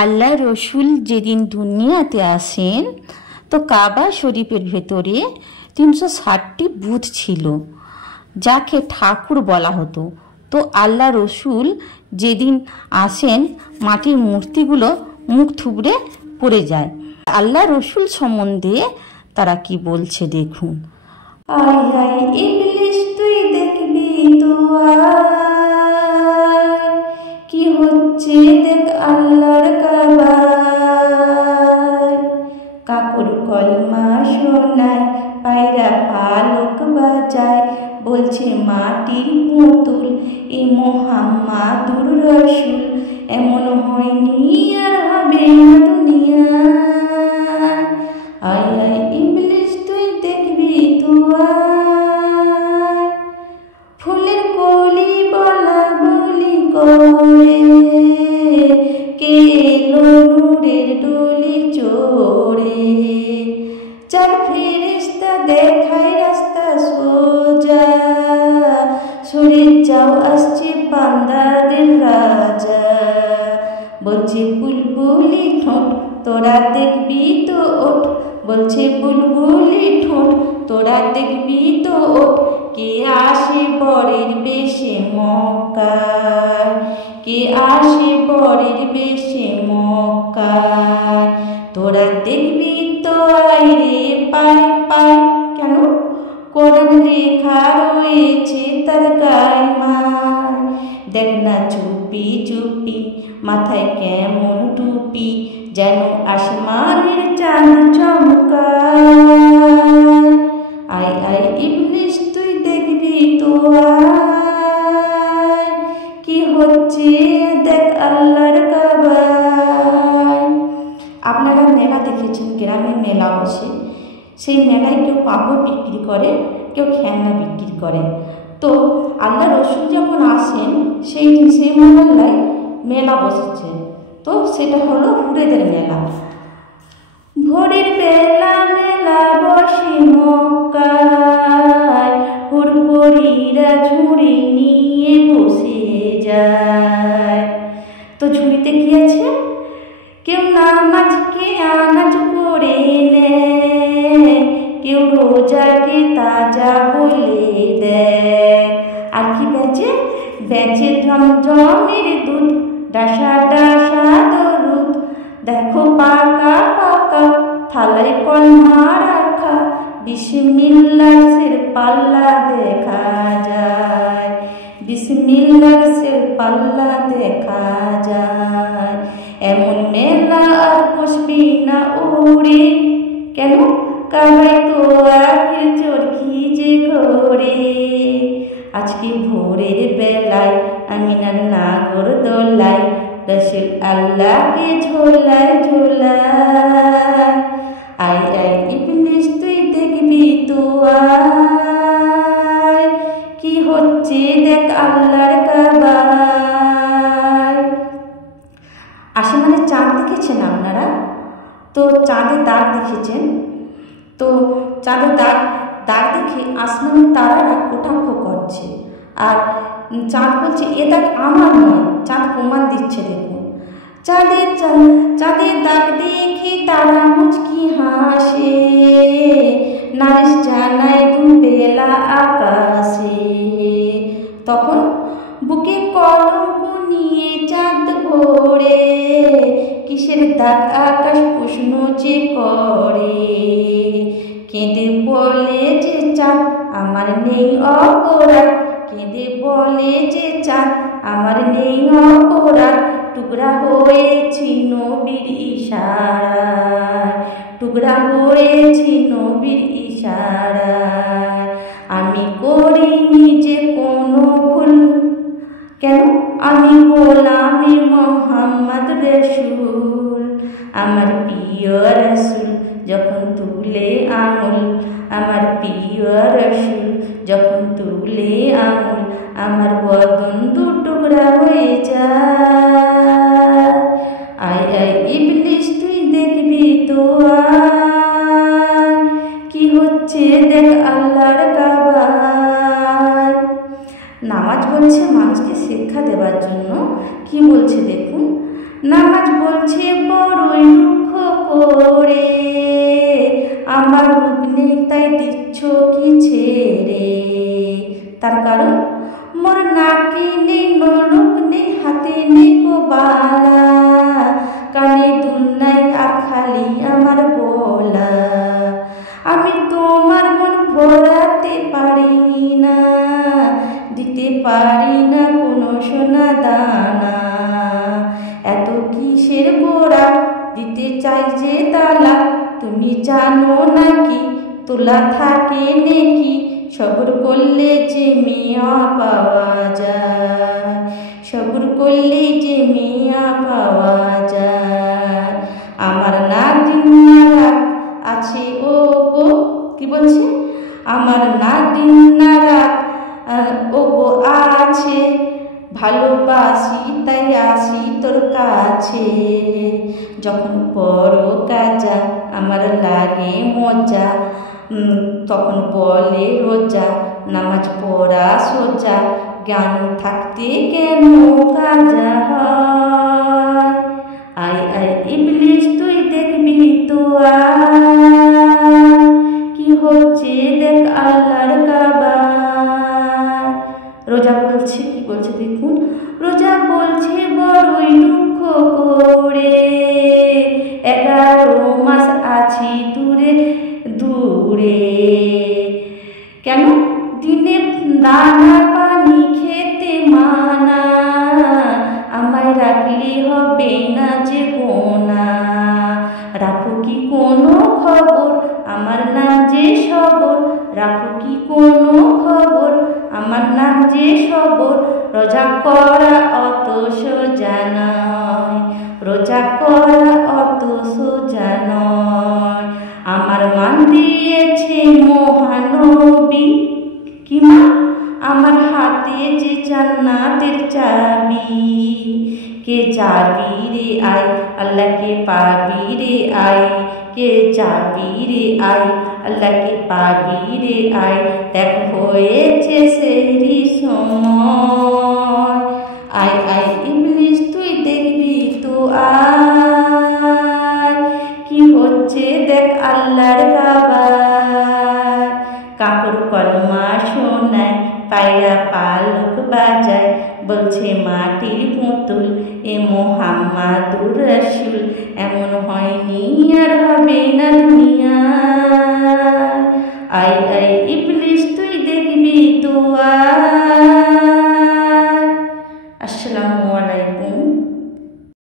আল্লাহ রসুল যেদিন দুনিয়াতে আসেন তো কাবা শরীফের ভেতরে 360টি বুথ ছিল, যাকে ঠাকুর বলা হতো। তো আল্লাহ রসুল যেদিন আসেন মাটির মূর্তিগুলো মুখ থুবড়ে পড়ে যায়। আল্লাহ রসুল সম্বন্ধে তারা কি বলছে দেখুন। আয় আয় ইবলিস তুই দেখবি তো আয়, কি হচ্ছে দেখ আল্লাহর কাবায়। কাকুর কলমা শোনায়, পায়রা পালক বাজায়, বলছে মাটির পুতুল এ মোহাম্মদুর রসুল। এমন হয়নি আর হবে না দুনিয়ায়। আয় আয় ইবলিস তুই দেখবি তো আয়, ফুলের কলি বলা বলি করে, কে এলো নূরের ডলি চড়ে। চার ফেরেশতা দেখায় রাস্তা সোজা, সরে যাও আসছে বান্দাদের রাজা। বলছে বুলবুলি ঠোঁট তোরা দেখবি তো ওঠ, বলছে বুলবুলি ঠোঁট তোরা দেখবি তো ওঠ। কে আসে বরের বেশে মক্কায়, কে আসে বরের বেশে মক্কায়। তোরা দেখবি তো আয় রে পায় পায়, কেন কোরআন লেখা রয়েছে তার গায়ে মায়। দেখ না চুপি চুপি মাথায় কেমন টুপি, যেন আসমানের চাঁদ চমকায়। আয় আয় ইবলিস তুই দেখবি তো আয়, কি হচ্ছে দেখ আল্লাহর কাবায়। আপনারা মেলা দেখেছেন, গ্রামে মেলা বসে, সেই মেলায় কেউ পাপড় বিক্রি করে, কেউ খেলনা বিক্রি করে। তো আল্লাহ রসুল যখন আসেন সেই দিন সেই মহল্লায় মেলা বসেছে, তো সেটা হলো হুরেদের মেলা। ভোরের বেলা মেলা বসে মক্কায়, হুড়পড়িরা ঝুড়ি নিয়ে বসে যায়। তো ঝুড়িতে কি আছে? কেউ নামাজকে আনাজ করে নেয়, কেউ রোজাকে তাজা বলে দেয়। আর কি বেচে? বেচে জমজমের দুধ, ডাসা ডাসা দরুদ। দেখো পাকা পাকা থালায় কলমা রাখা, বিসমিল্লাহের পাল্লা দেখা যায়, বিসমিল্লাহের পাল্লা দেখা যায়। এমন মেলা আর বসবি না উড়ে, কেন কাবায় তো আখের চরখি যে ঘোরে। আজকে ভোরের বেলায় আমিনার নাগর দোলায়, রসুল আল্লাহকে ঝোলায় ঝোলায়। আয় আয় ইবলিস তুই দেখবি তো আয়, কি হচ্ছে দেখ আল্লাহর কাবায়। আসমানে চাঁদ দেখেছেন আপনারা? তো চাঁদের দাগ দেখেছেন? তো চাঁদের দাগ দেখে আসমানের তারারা কটাক্ষ করছে, আর চাঁদ বলছে এ দাগ আমার নয়। চাঁদ প্রমাণ দিচ্ছে, দেখুন চাঁদের দাগ দেখে তারা মুচকি হাসে, নালিশ জানায় দুবেলা আকাশে। তখন বুকে কলঙ্ক নিয়ে চাঁদ ঘোরে, কিসের দাগ আকাশ প্রশ্ন যে করে। কেঁদে বলে যে চাঁদ আমার নেই অপরাধ, কেঁদে বলে যে চাঁদ আমার নেই অপরাধ। টুকরা হয়েছি নবীর ইশারায়, টুকরা হয়েছি নবীর ইশারায়। আমি করিনি যে কোনো ভুল, কেন আমি গোলামি মোহাম্মদ রসুল। আমার প্রিয় রসুল যখন তুলে আঙুল, আমার প্রিয় রসুল যখন তুলে আঙুল, আমার বদন দু টুকরা হয়ে যায়। আয় আয় ইবলিস তুই দেখবি তো আয়, কি হচ্ছে দেখ আল্লাহর কাবায়। নামাজ বলছে মানুষকে শিক্ষা দেওয়ার জন্য, কি বলছে দেখুন। নামাজ বলছে আমার রূপ নেই তাই দিচ্ছ কি ছেড়ে। তার কারণ মোর নাকে নেই নলক নেই হাতে নেই কোবালা, কানে দুল নাই আর খালি আমার বলা। আমি তোমার মন ভরাতে পারি না, দিতে পারি না কোনো সোনা দানা। এত কিসের গোড়া দিতে চাই যে তালা, তুমি জানো নাকি তোলা থাকে নেকি। সবর করলে যে মিয়া পাওয়া যায়, সবর করলে যে মিয়া পাওয়া যায়। আমার না দিন না রাত আছে ও গো, কি বলছে? আমার না দিন না রাত ও গো আছে, ভালোবাসি তাই আসি তোর কাছে। যখন বড় কাজা আমার লাগে মজা, তখন বলে রোজা নামাজ পড়া সোজা। জ্ঞান থাকতে কেন কাজা হয়? আয় আয় ইবলিস তুই দেখবি তো কি হচ্ছে দেখ আল্লাহর কাবা। রোজা বলছে, কি বলছে দেখুন, রোজা বলছে বড়ই দুঃখ করে, 11 মাস আছি দূরে দূরে। কেন? দিনে দানা পানি খেতে মানা, আমায় রাখলে হবে না যে গোনা। রাখো কি কোনো খবর আমার নাম যে সবর, রাখো কি কোনো খবর আমার নাম যে সবর। রোজা করা অত সোজা নয়, রোজা করা অত সোজা নয়। আমার মান দিয়েছে মহানবী, কি মান? আমার হাতে যে জান্নাতের চাবি। কে যাবি রে আয় আল্লাহকে পাবি রে আয়, কে যাবি রে আয় আল্লাহকে পাবি রে আয়। দেখ হয়েছে সেহরি সময়, আয় আয় ইবলিস তুই দেখবি তো আয়, কি হচ্ছে দেখ আল্লাহর কাবা। কাপড় কলমা শোনায় পায়রা পালক বাজায়, বলছে মাটির পুতুল এ মুহাম্মাদুর রাসূল। এমন হয়নি আর হবে না দুনিয়া। আয় আয় ইবলিস তুই দেখবি তো আয়।